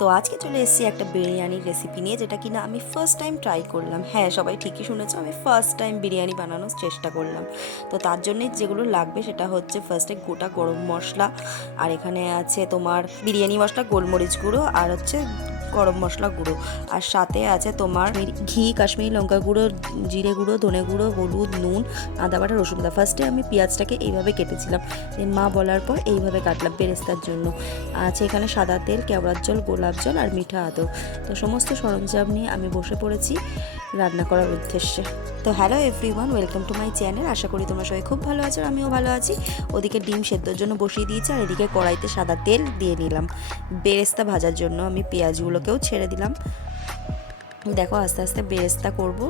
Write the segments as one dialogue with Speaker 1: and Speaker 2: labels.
Speaker 1: তো আজকে চলে এসেছি একটা বিরিয়ানির রেসিপি নিয়ে, যেটা কিনা আমি ফার্স্ট টাইম ট্রাই করলাম। হ্যাঁ সবাই ঠিকই শুনেছো, আমি ফার্স্ট টাইম বিরিয়ানি বানানোর চেষ্টা করলাম। তো তার জন্যে যেগুলো লাগবে সেটা হচ্ছে ফার্স্টে গোটা গরম মশলা, আর এখানে আছে তোমার বিরিয়ানি মশলা, গোলমরিচ গুঁড়ো, আর হচ্ছে গরম মশলা গুঁড়ো। আর সাথে আছে তোমার ঘি, কাশ্মীরি লঙ্কা গুঁড়ো, জিরে গুঁড়ো, ধনে গুঁড়ো, হলুদ, নুন, আদা বাটা, রসুন বাটা। ফার্স্টে আমি পেঁয়াজটাকে এইভাবে কেটেছিলাম। মা বলার পর এইভাবে কাটলাম বেরেস্তার জন্য। আছে এখানে সাদা তেল, কেওড়ার জল, গোলাপ জল আর মিঠা আদৌ। তো সমস্ত সরঞ্জাম নিয়ে আমি বসে পড়েছি। রান্না করার উদ্দেশ্যে। তো hello everyone welcome to my channel আশা করি তোমার সবাই খুব ভালো আছো, আমিও ভালো আছি। ওদিকে ডিম সেদ্ধর জন্য বসিয়ে দিয়েছি, আর এদিকে কড়াইতে সাদা তেল দিয়ে নিলাম। বেরেস্তা ভাজার জন্য আমি পেঁয়াজগুলোকেও ছেড়ে দিলাম। দেখো আস্তে আস্তে বেরেস্তা করব।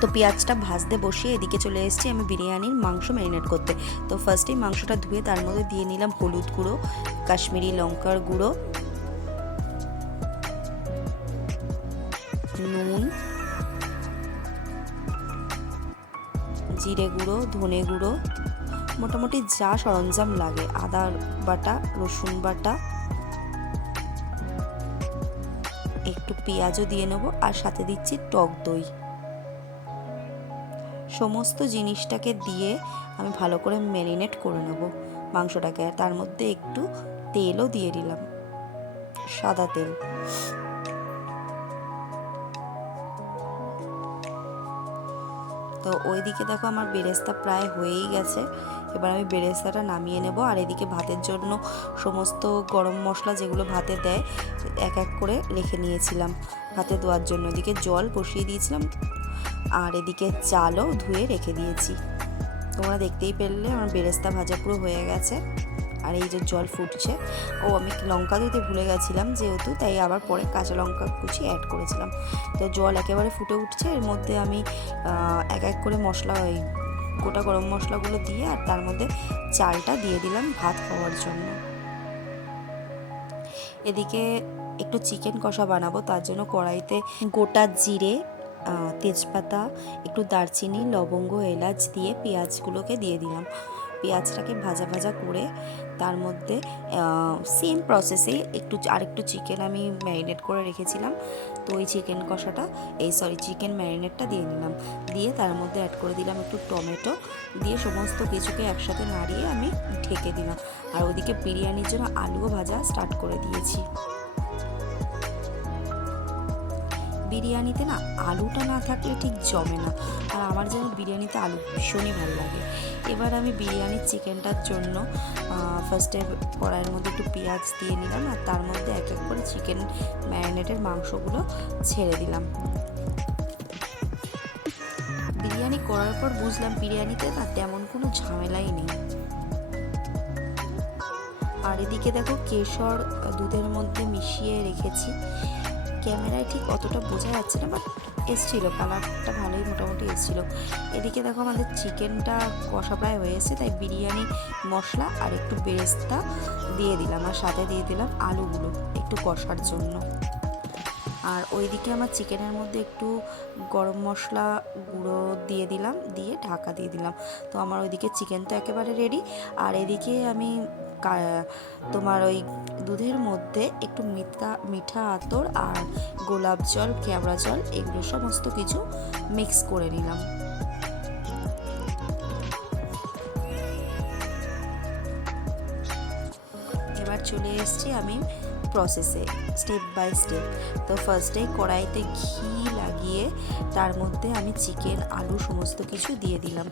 Speaker 1: তো পেঁয়াজটা ভাজতে বসিয়ে এদিকে চলে এসেছি আমি বিরিয়ানির মাংস ম্যারিনেট করতে। তো ফার্স্টেই মাংসটা ধুয়ে তার মধ্যে দিয়ে নিলাম হলুদ গুঁড়ো, কাশ্মীরি লঙ্কার গুঁড়ো, নুন, জিরে গুঁড়ো, ধনে গুঁড়ো, মোটামুটি যা সরঞ্জাম লাগে, আদা বাটা, রসুন বাটা, একটু পেঁয়াজও দিয়ে নেব, আর সাথে দিচ্ছি টক দই। সমস্ত জিনিসটাকে দিয়ে আমি ভালো করে ম্যারিনেট করে নেব। মাংসটাকে আর তার মধ্যে একটু তেলও দিয়ে দিলাম, সাদা তেল। তো ওইদিকে দেখো আমার বেরেস্তা প্রায় হয়েই গেছে। এবার আমি বেরেস্তাটা নামিয়ে নেব আর এদিকে ভাতের জন্য সমস্ত গরম মশলা যেগুলো ভাতে দেয়, এক এক করে রেখে নিয়েছিলাম। ভাতে দেওয়ার জন্য এদিকে জল বসিয়ে দিয়েছিলাম। আর এদিকে চালও ধুয়ে রেখে দিয়েছি। তোমরা দেখতেই পেলে আমার বেরেস্তা ভাজা পুরো হয়ে গেছে। আর এই যে জল ফুটছে, ও আমি লঙ্কা দিতে ভুলে গেছিলাম যেহেতু, তাই আবার পরে কাঁচা লঙ্কা কুচি অ্যাড করেছিলাম। তো জল একেবারে ফুটে উঠছে, এর মধ্যে আমি এক এক করে মশলা, ওই গোটা গরম মশলাগুলো দিয়ে আর তার মধ্যে চালটা দিয়ে দিলাম ভাত খাওয়ার জন্য। এদিকে একটু চিকেন কষা বানাবো, তার জন্য কড়াইতে গোটা জিরে তেজপাতা, একটু দারচিনি, লবঙ্গ, এলাচ দিয়ে পেঁয়াজগুলোকে দিয়ে দিলাম। পেঁয়াজটাকে ভাজা ভাজা করে তার মধ্যে সেম প্রসেসে একটু আরেকটু চিকেন আমি ম্যারিনেট করে রেখেছিলাম। তো ওই চিকেন কষাটা, এই সরি চিকেন ম্যারিনেটটা দিয়ে নিলাম দিয়ে তার মধ্যে অ্যাড করে দিলাম একটু টমেটো। দিয়ে সমস্ত কিছুকে একসাথে নাড়িয়ে আমি ঢেকে দিলাম। আর ওদিকে বিরিয়ানির জন্য আলুও ভাজা স্টার্ট করে দিয়েছি। বিরিয়ানিতে না আলুটা না থাকলে ঠিক জমে না। আর আমার যেন বিরিয়ানিতে আলু ভীষণই ভালো লাগে। এবার আমি বিরিয়ানির চিকেনটার জন্য ফার্স্টে কড়াইয়ের মধ্যে একটু পেঁয়াজ দিয়ে নিলাম আর তার মধ্যে এক এক করে চিকেন ম্যারিনেটের মাংসগুলো ছেড়ে দিলাম। বিরিয়ানি করার পর বুঝলাম বিরিয়ানিতে না তেমন কোনো ঝামেলাই নেই। আর এদিকে দেখো কেশর দুধের মধ্যে মিশিয়ে রেখেছি। ক্যামেরায় ঠিক অতটা বোঝা যাচ্ছে না বাট এসছিলো কালারটা ভালোই মোটামুটি এসছিলো। এদিকে দেখো আমাদের চিকেনটা কষা প্রায় হয়েছে তাই বিরিয়ানি, মশলা আর একটু বেরেস্তা দিয়ে দিলাম, আর সাথে দিয়ে দিলাম আলুগুলো একটু কষার জন্য। আর ওইদিকে আমার চিকেনের মধ্যে একটু গরম মশলা গুঁড়ো দিয়ে দিলাম, দিয়ে ঢাকা দিয়ে দিলাম। তো আমার ওইদিকে চিকেন তো একেবারে রেডি আর এদিকে আমি তোমার ওই দুধের মধ্যে একটু মিঠা মিঠা আতর আর গোলাপ জল, কেওড়া জল, এগুলো সমস্ত কিছু মিক্স করে নিলাম। চলে এসছি আমি প্রসেসে স্টেপ বাই স্টেপ তো ফার্স্টে কড়াইতে ঘি লাগিয়ে তার মধ্যে আমি চিকেন আলু সমস্ত কিছু দিয়ে দিলাম।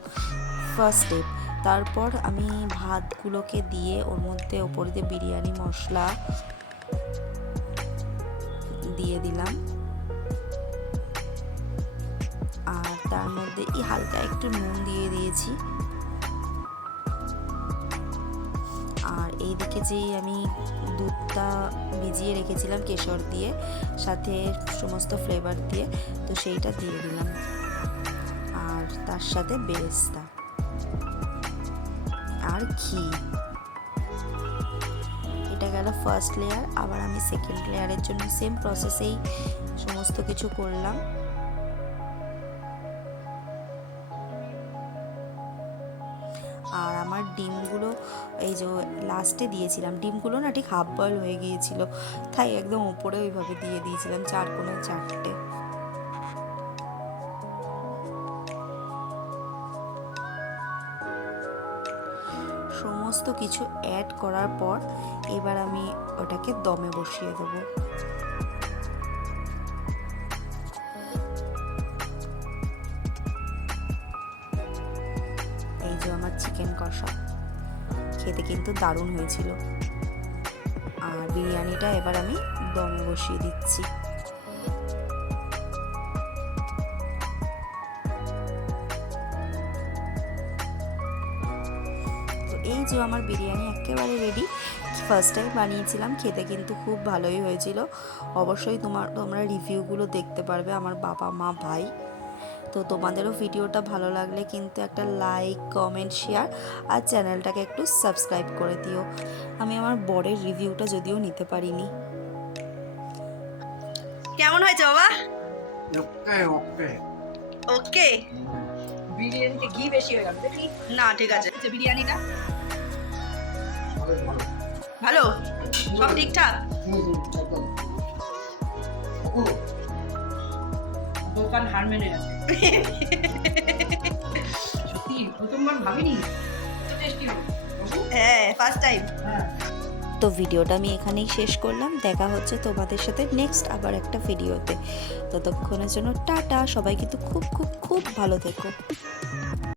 Speaker 1: ফার্স্ট স্টেপ তারপর আমি ভাতগুলোকে দিয়ে ওর মধ্যে ওপর দিয়ে বিরিয়ানি মশলা দিয়ে দিলাম। আর তার মধ্যে হালকা একটু নুন দিয়ে দিয়েছি। এইদিকে যে আমি দুধটা ভিজিয়ে রেখেছিলাম কেশর দিয়ে, সাথে সমস্ত ফ্লেভার দিয়ে, তো সেইটা দিয়ে দিলাম। আর তার সাথে বেরেস্তা। আর ঘি। এটা গেল ফার্স্ট লেয়ার আবার আমি সেকেন্ড লেয়ারের জন্য সেম প্রসেসেই সমস্ত কিছু করলাম। ডিমগুলো এই যে লাস্টে দিয়েছিলাম। ডিমগুলো না ঠিক হাফ বয়েল হয়ে গিয়েছিল। তাই একদম উপরে ওইভাবে দিয়ে দিয়েছিলাম চার কোণে চারটে। সমস্ত কিছু অ্যাড করার পর এবার আমি ওটাকে দমে বসিয়ে দেবো। যে আমার চিকেন কষা। খেতে কিন্তু দারুণ হয়েছিল। আর বিরিয়ানিটা এবার আমি দমে বসিয়ে দিচ্ছি। এই যে আমার বিরিয়ানি একেবারে রেডি ফার্স্ট টাইম বানিয়েছিলাম, খেতে কিন্তু খুব ভালোই হয়েছিল। অবশ্যই তোমার, তোমরা রিভিউগুলো দেখতে পারবে, আমার বাবা, মা, ভাই। তো তোমাদেরও ভিডিওটা ভালো লাগলে কিন্তু একটা লাইক কমেন্ট শেয়ার আর চ্যানেলটাকে একটু সাবস্ক্রাইব করে দিও। আমি আমার বরের রিভিউটা যদিও নিতে পারিনি। কেমন হয়েছে বাবা?
Speaker 2: ওকে ওকে
Speaker 1: ওকে
Speaker 3: বিরিয়ানিতে ঘি বেশি হয়ে গেল দেখি।
Speaker 1: না ঠিক আছে।
Speaker 3: বিরিয়ানিটা।
Speaker 1: ভালো? সব ঠিকঠাক?
Speaker 2: হুম হুম একদম। ও
Speaker 3: দোকান হার মেনে গেছে। সত্যি প্রথমবার ভাবিনি? তো টেস্টি
Speaker 1: হ্যাঁ ফার্স্ট টাইম
Speaker 3: হ্যাঁ।
Speaker 1: তো ভিডিওটা আমি এখানেই শেষ করলাম। দেখা হচ্ছে তোমাদের সাথে নেক্সট আবার একটা ভিডিওতে ততক্ষণের জন্য টাটা। সবাই কিন্তু খুব খুব খুব ভালো থেকো।